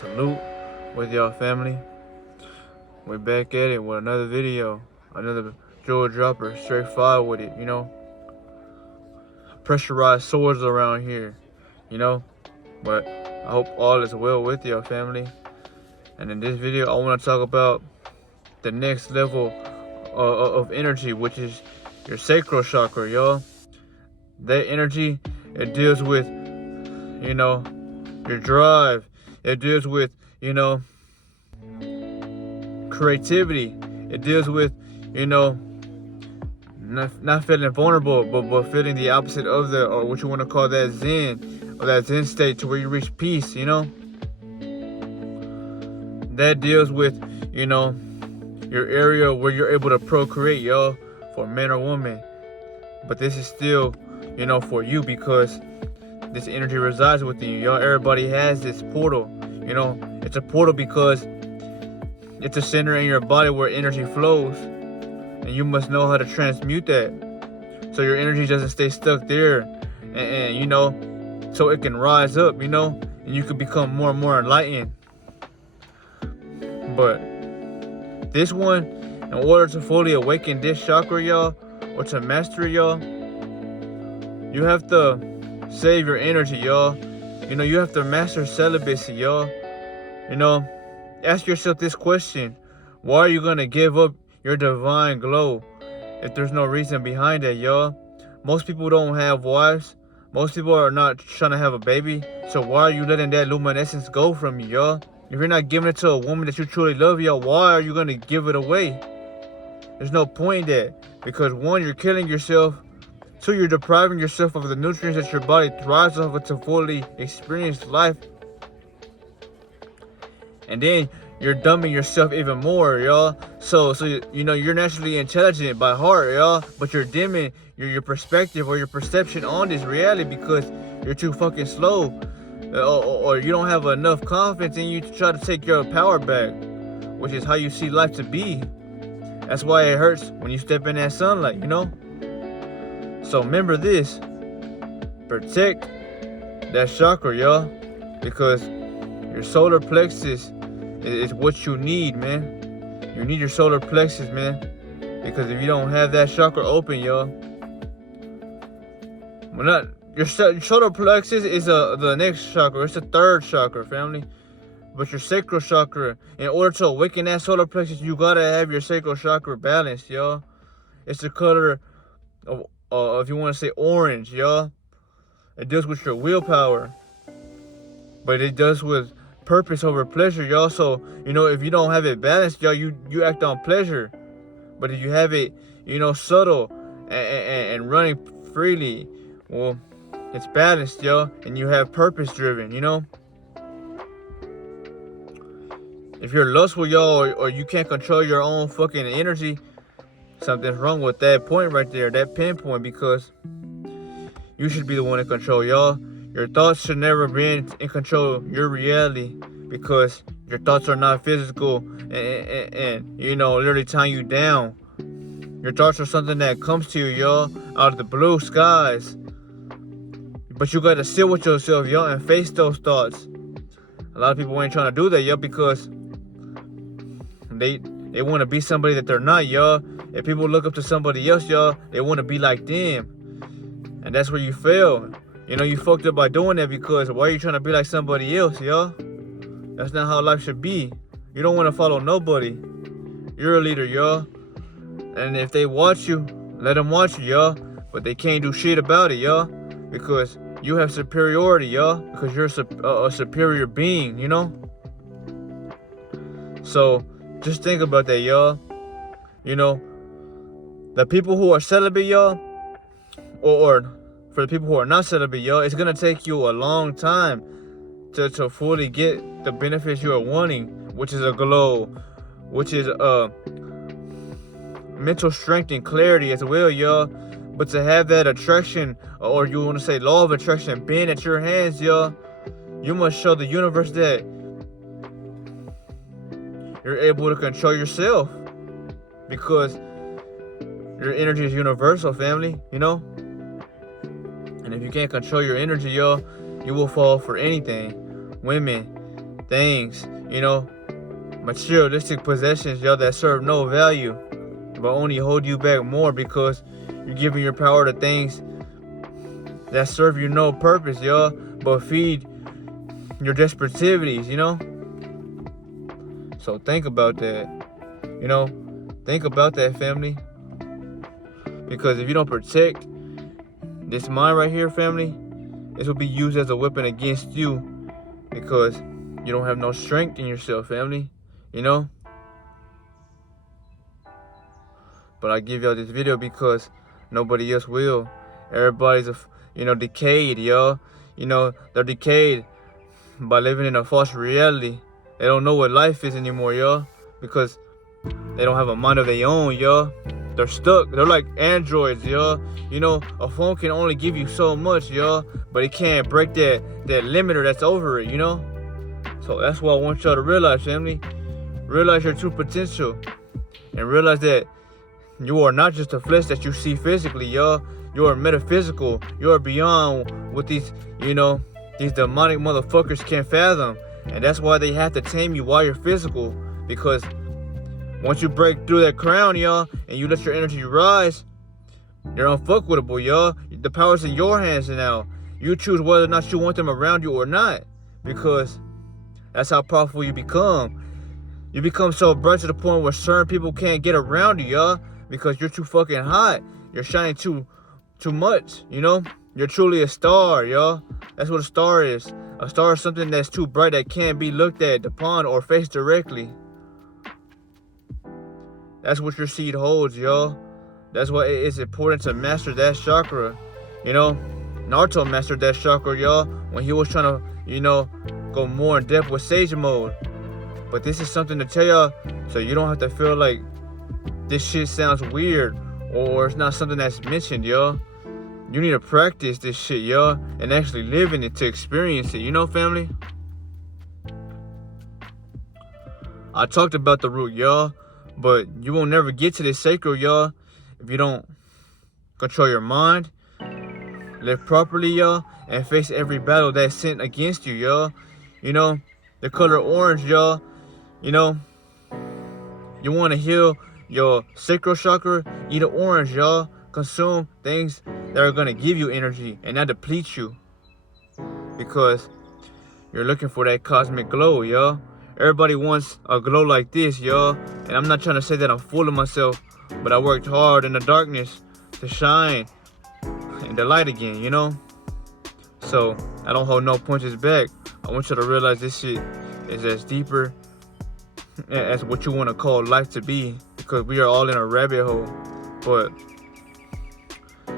Salute with y'all family. We're back at it with another video, another jewel dropper, straight fire with it, pressurized swords around here, but I hope all is well with y'all family. And in this video I want to talk about the next level of energy, which is your sacral chakra, y'all. That energy, it deals with, your drive. It deals with, creativity. It deals with, not feeling vulnerable, but feeling the opposite of that, or what you want to call that zen, or that zen state to where you reach peace, That deals with, your area where you're able to procreate, y'all, for man or woman. But this is still, for you, because this energy resides within you, y'all. Everybody has this portal, It's a portal because it's a center in your body where energy flows, and you must know how to transmute that, so your energy doesn't stay stuck there, and so it can rise up, and you can become more and more enlightened. But this one, in order to fully awaken this chakra, y'all, or to master it, y'all, you have to save your energy, y'all. You have to master celibacy, y'all. Ask yourself this question: why are you gonna give up your divine glow if there's no reason behind it, y'all? Most people don't have wives. Most people are not trying to have a baby. So why are you letting that luminescence go from you, y'all? If you're not giving it to a woman that you truly love, y'all, why are you gonna give it away? There's no point in that, because one, you're killing yourself. Two, you're depriving yourself of the nutrients that your body thrives off of to fully experience life. And then you're dumbing yourself even more, y'all. So you're naturally intelligent by heart, y'all, but you're dimming your perspective or your perception on this reality because you're too fucking slow, or you don't have enough confidence in you to try to take your power back, which is how you see life to be. That's why it hurts when you step in that sunlight, So remember this: protect that chakra, y'all, because your solar plexus is what you need, man. You need your solar plexus, man, because if you don't have that chakra open, y'all, your solar plexus is the next chakra. It's the third chakra, family. But your sacral chakra, in order to awaken that solar plexus, you gotta have your sacral chakra balanced, y'all. It's the color of, if you want to say, orange, y'all. It deals with your willpower, but it does with purpose over pleasure, y'all. So if you don't have it balanced, y'all, you act on pleasure. But if you have it, subtle and running freely, well, it's balanced, y'all, and you have purpose driven, If you're lustful, y'all, or you can't control your own fucking energy, something's wrong with that point right there, that pinpoint, because you should be the one in control, y'all. Your thoughts should never be in control of your reality, because your thoughts are not physical and literally tying you down. Your thoughts are something that comes to you, y'all, out of the blue skies. But you gotta sit with yourself, y'all, and face those thoughts. A lot of people ain't trying to do that, y'all, because they want to be somebody that they're not, y'all. If people look up to somebody else, y'all, they want to be like them. And that's where you fail. You fucked up by doing that, because why are you trying to be like somebody else, y'all? That's not how life should be. You don't want to follow nobody. You're a leader, y'all. And if they watch you, let them watch you, y'all. But they can't do shit about it, y'all, because you have superiority, y'all, because you're a superior being, So just think about that, y'all. The people who are celibate, y'all, or for the people who are not celibate, y'all, it's gonna take you a long time to fully get the benefits you are wanting, which is a glow, which is mental strength and clarity as well, y'all. But to have that attraction, or you want to say law of attraction, being at your hands, y'all, you must show the universe that you're able to control yourself, because your energy is universal, family, And if you can't control your energy, y'all, you will fall for anything. Women, things, materialistic possessions, y'all, that serve no value, but only hold you back more because you're giving your power to things that serve you no purpose, y'all, but feed your desperativities, So think about that, think about that, family. Because if you don't protect this mind right here, family, this will be used as a weapon against you because you don't have no strength in yourself, family, But I give y'all this video because nobody else will. Everybody's, decayed, y'all. They're decayed by living in a false reality. They don't know what life is anymore, y'all, because they don't have a mind of their own, y'all. They're stuck. They're like androids, y'all. A phone can only give you so much, y'all, but it can't break that limiter that's over it, So that's what I want y'all to realize, family. Realize your true potential and realize that you are not just the flesh that you see physically, y'all. You are metaphysical. You are beyond what these demonic motherfuckers can't fathom. And that's why they have to tame you while you're physical. Because once you break through that crown, y'all, and you let your energy rise, you're unfuckwittable, y'all. The power's in your hands now. You choose whether or not you want them around you or not. Because that's how powerful you become. You become so bright to the point where certain people can't get around you, y'all. Because you're too fucking hot. You're shining too much, You're truly a star, y'all. That's what a star is. A star is something that's too bright that can't be looked at upon or faced directly. That's what your seed holds, y'all. That's why it's important to master that chakra. Naruto mastered that chakra, y'all, when he was trying to, go more in depth with Sage mode. But this is something to tell y'all so you don't have to feel like this shit sounds weird or it's not something that's mentioned, y'all. You need to practice this shit, y'all, and actually live in it to experience it, family? I talked about the root, y'all, but you will never get to this sacred, y'all, if you don't control your mind, live properly, y'all, and face every battle that's sent against you, y'all. The color orange, y'all, you want to heal your sacral chakra, eat an orange, y'all. Consume things that are going to give you energy and not deplete you. Because you're looking for that cosmic glow, y'all. Everybody wants a glow like this, y'all. And I'm not trying to say that I'm full of myself, but I worked hard in the darkness to shine in the light again, So I don't hold no punches back. I want you to realize this shit is as deeper as what you want to call life to be, because we are all in a rabbit hole. But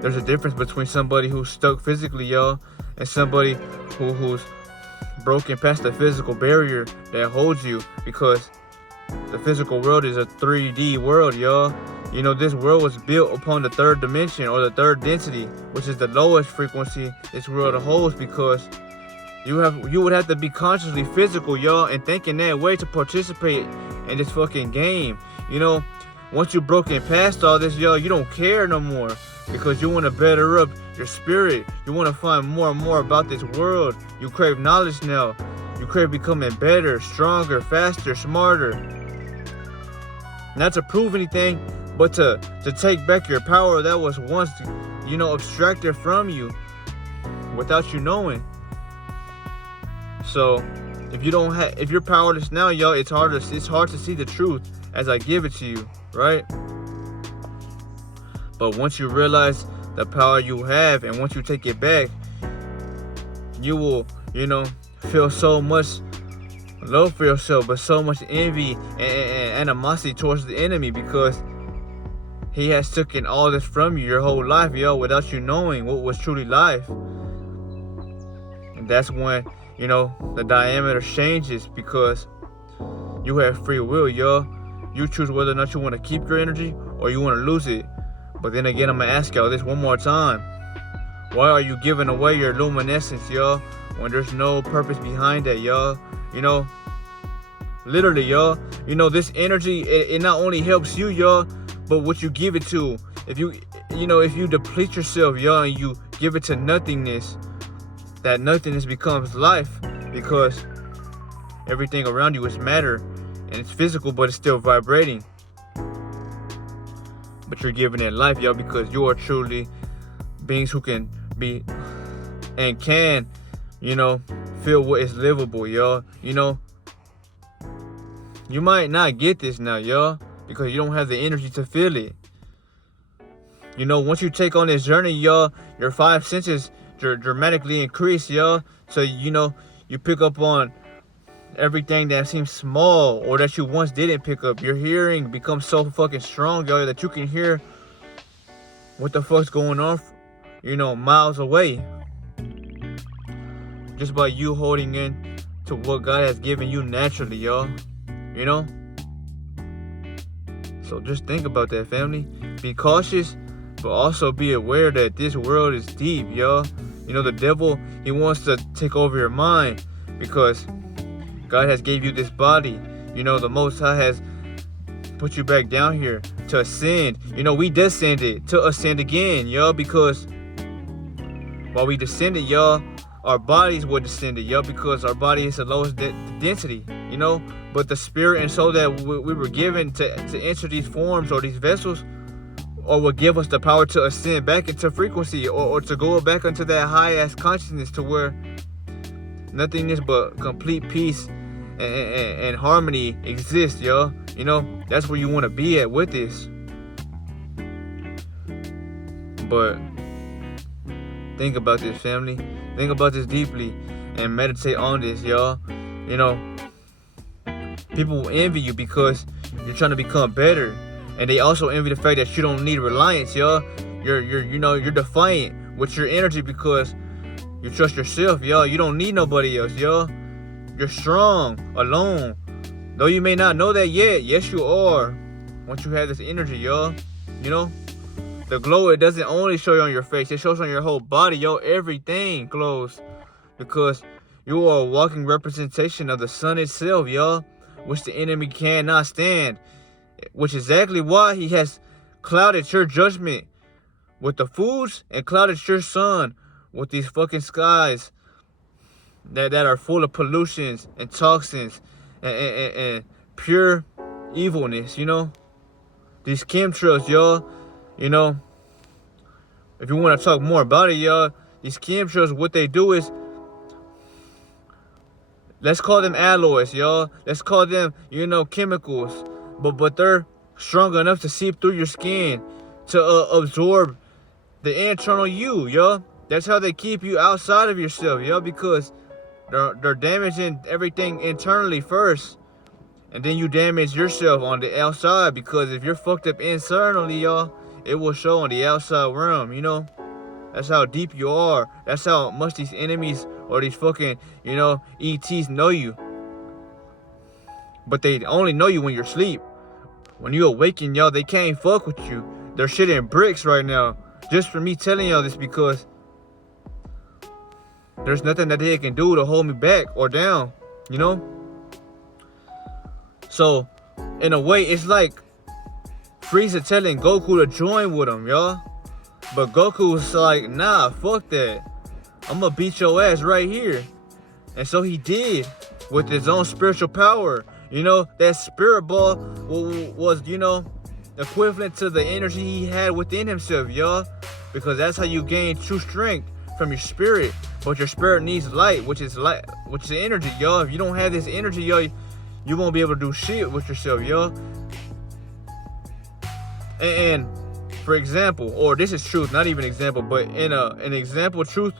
there's a difference between somebody who's stuck physically, y'all, and somebody who's broken past the physical barrier that holds you, because the physical world is a 3D world, y'all. This world was built upon the third dimension or the third density, which is the lowest frequency this world holds, because you would have to be consciously physical, y'all, and thinking that way to participate in this fucking game. Once you've broken past all this, y'all, you don't care no more, because you want to better up your spirit. You want to find more and more about this world. You crave knowledge now. You crave becoming better, stronger, faster, smarter. Not to prove anything, but to take back your power that was once, abstracted from you without you knowing. So if you're powerless now, y'all, it's hard to see the truth as I give it to you, right? But once you realize the power you have, and once you take it back, you will, feel so much love for yourself, but so much envy and animosity towards the enemy, because he has taken all this from you your whole life, y'all, without you knowing what was truly life. And that's when, the diameter changes, because you have free will, y'all. You choose whether or not you want to keep your energy or you want to lose it. But then again, I'm going to ask y'all this one more time. Why are you giving away your luminescence, y'all, when there's no purpose behind that, y'all? Literally, y'all. This energy, it not only helps you, y'all, but what you give it to. If you deplete yourself, y'all, and you give it to nothingness, that nothingness becomes life, because everything around you is matter, and it's physical, but it's still vibrating. But you're giving it life, y'all, because you are truly beings who can be and can, feel what is livable, y'all. You might not get this now, y'all, because you don't have the energy to feel it. Once you take on this journey, y'all, your 5 senses dramatically increase, y'all. So, you pick up on everything that seems small or that you once didn't pick up. Your hearing becomes so fucking strong, y'all, that you can hear what the fuck's going on, miles away. Just by you holding in to what God has given you naturally, y'all. So just think about that, family. Be cautious, but also be aware that this world is deep, y'all. The devil, he wants to take over your mind because God has gave you this body. The Most High has put you back down here to ascend. We descended to ascend again, y'all, because while we descended, y'all, our bodies were descended, y'all, because our body is the lowest density, but the spirit and soul that we were given to enter these forms or these vessels, or will give us the power to ascend back into frequency, or to go back into that high-ass consciousness to where nothingness but complete peace and harmony exists, y'all. That's where you want to be at with this. But think about this, family. Think about this deeply and meditate on this, y'all. People will envy you because you're trying to become better. And they also envy the fact that you don't need reliance, y'all. You're defiant with your energy because you trust yourself, y'all. You don't need nobody else, y'all. You're strong, alone. Though you may not know that yet, yes you are. Once you have this energy, y'all. The glow, it doesn't only show on your face, it shows on your whole body, y'all. Everything glows because you are a walking representation of the sun itself, y'all, which the enemy cannot stand. Which is exactly why he has clouded your judgment with the foods and clouded your sun with these fucking skies that are full of pollutions and toxins and pure evilness, These chemtrails, y'all, if you want to talk more about it, y'all, these chemtrails, what they do is, let's call them alloys, y'all. Let's call them, chemicals. But they're strong enough to seep through your skin to absorb the internal you, y'all. That's how they keep you outside of yourself, y'all, because they're damaging everything internally first, and then you damage yourself on the outside, because if you're fucked up internally, y'all, it will show on the outside realm, That's how deep you are. That's how much these enemies or these fucking, ETs know you. But they only know you when you're asleep. When you awaken, y'all, they can't fuck with you. They're shitting bricks right now. Just for me telling y'all this, because there's nothing that they can do to hold me back or down, So, in a way, it's like Frieza telling Goku to join with him, y'all. But Goku's like, nah, fuck that. I'm gonna beat your ass right here. And so he did, with his own spiritual power. That spirit ball was, equivalent to the energy he had within himself, y'all. Because that's how you gain true strength from your spirit. But your spirit needs light, which is energy, y'all. If you don't have this energy, y'all, you won't be able to do shit with yourself, y'all. And for example, or this is truth, not even example, but in an example truth,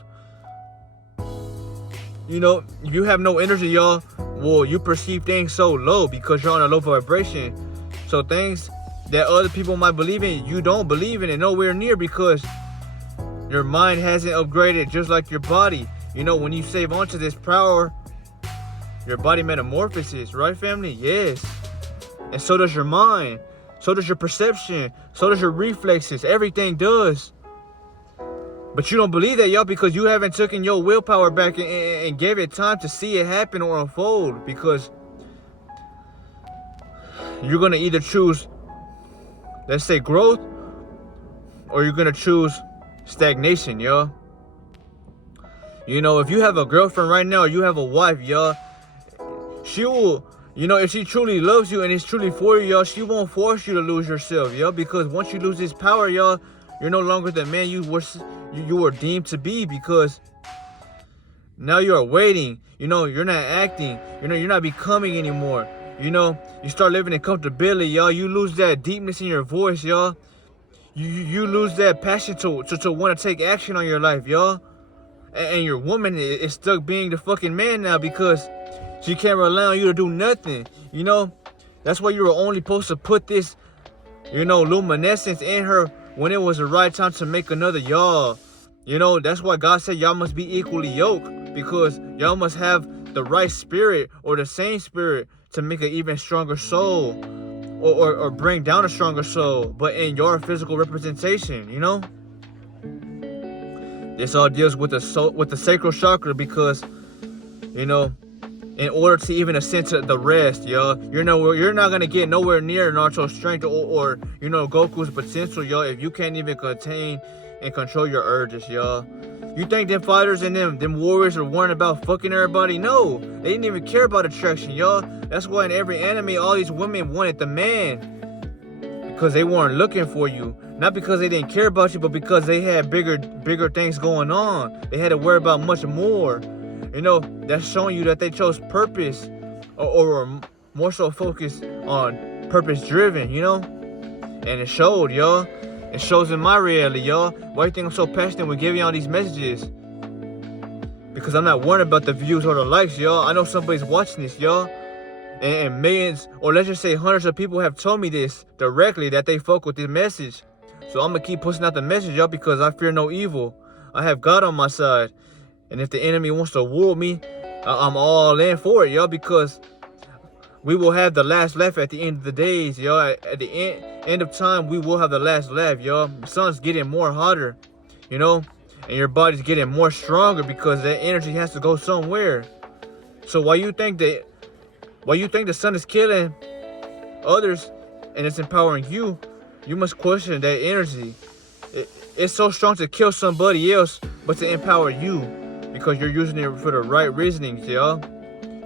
if you have no energy, y'all, well, you perceive things so low because you're on a low vibration. So things that other people might believe in, you don't believe in it nowhere near, because your mind hasn't upgraded just like your body. When you save onto this power, your body metamorphoses, right, family? Yes. And so does your mind. So does your perception. So does your reflexes. Everything does. But you don't believe that, y'all, because you haven't taken your willpower back and gave it time to see it happen or unfold. Because you're going to either choose, let's say, growth, or you're going to choose stagnation, y'all. If you have a girlfriend right now, or you have a wife, y'all, she will, if she truly loves you and is truly for you, y'all, she won't force you to lose yourself, y'all, because once you lose this power, y'all, you're no longer the man you were deemed to be, because now you are waiting. You're not acting. You're not becoming anymore. You start living in comfortability, y'all. You lose that deepness in your voice, y'all. You lose that passion to want to take action on your life, y'all. And your woman is stuck being the fucking man now because she can't rely on you to do nothing. That's why you were only supposed to put this, luminescence in her when it was the right time to make another y'all. That's why God said y'all must be equally yoked, because y'all must have the right spirit or the same spirit to make an even stronger soul, or bring down a stronger soul, but in your physical representation. This all deals with the soul, with the sacral chakra, because in order to even ascend to the rest, y'all, you're not gonna get nowhere near Naruto's strength or Goku's potential, y'all, if you can't even contain and control your urges, y'all. You think them fighters and them warriors are worrying about fucking everybody? No, they didn't even care about attraction, y'all. That's why in every anime, all these women wanted the man, because they weren't looking for you, not because they didn't care about you, but because they had bigger things going on. They had to worry about much more. That's showing you that they chose purpose, or more so focused on purpose-driven, and it showed, y'all. It shows in my reality, y'all. Why do you think I'm so passionate with giving y'all these messages? Because I'm not worried about the views or the likes, y'all. I know somebody's watching this, y'all. And millions, or let's just say hundreds of people have told me this directly, that they fuck with this message. So I'm going to keep pushing out the message, y'all, because I fear no evil. I have God on my side. And if the enemy wants to woo me, I'm all in for it, y'all, because we will have the last laugh at the end of the days, y'all. At the end of time, we will have the last laugh, y'all. The sun's getting more hotter, and your body's getting more stronger, because that energy has to go somewhere. So why you think the sun is killing others and it's empowering you, you must question that energy. It's so strong to kill somebody else, but to empower you, because you're using it for the right reasonings, y'all.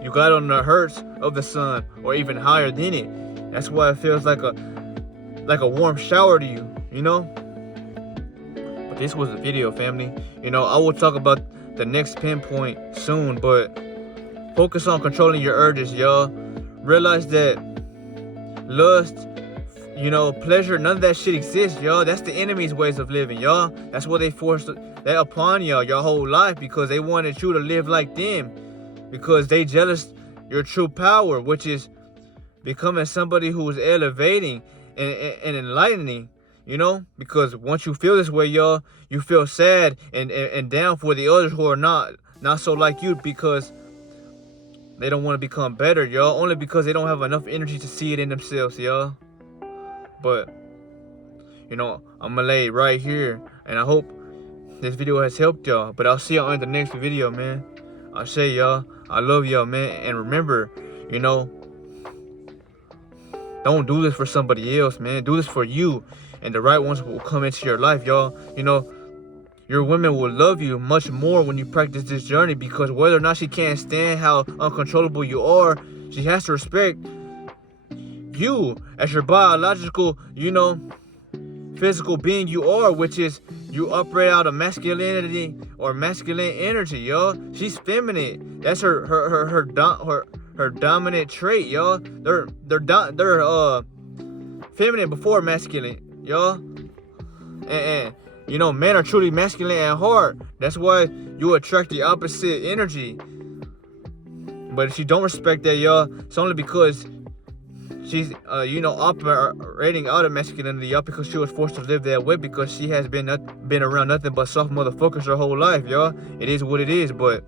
You got on the hertz of the sun, or even higher than it. That's why it feels like a warm shower to you, But this was a video, family. I will talk about the next pinpoint soon, but focus on controlling your urges, y'all. Realize that lust, pleasure, none of that shit exists, y'all. That's the enemy's ways of living, y'all. That's what they forced that upon y'all your whole life, because they wanted you to live like them. Because they jealous your true power, which is becoming somebody who is elevating and enlightening, because once you feel this way, y'all, you feel sad and down for the others who are not so like you, because they don't want to become better, y'all, only because they don't have enough energy to see it in themselves, y'all. But I'm gonna lay it right here, and I hope this video has helped y'all. But I'll see y'all in the next video, man. I say, y'all, I love y'all, man. And remember, don't do this for somebody else, man. Do this for you. And the right ones will come into your life, y'all. Your woman will love you much more when you practice this journey, because whether or not she can't stand how uncontrollable you are, she has to respect you as your biological, physical being you are, which is you operate out of masculinity or masculine energy, y'all. She's feminine. That's her dominant trait, y'all. They're feminine before masculine, y'all. And men are truly masculine at heart. That's why you attract the opposite energy. But if you don't respect that, y'all, it's only because she's, operating out of masculinity, y'all, because she was forced to live that way, because she has been around nothing but soft motherfuckers her whole life, y'all. It is what it is, but,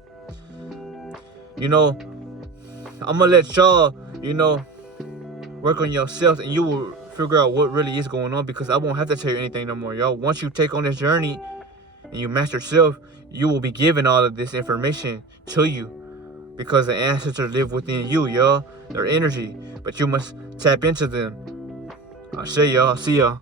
I'm gonna let y'all, work on yourself, and you will figure out what really is going on, because I won't have to tell you anything no more, y'all. Once you take on this journey and you master yourself, you will be given all of this information to you, because the ancestors live within you, y'all. Their energy, but you must tap into them. I'll see y'all.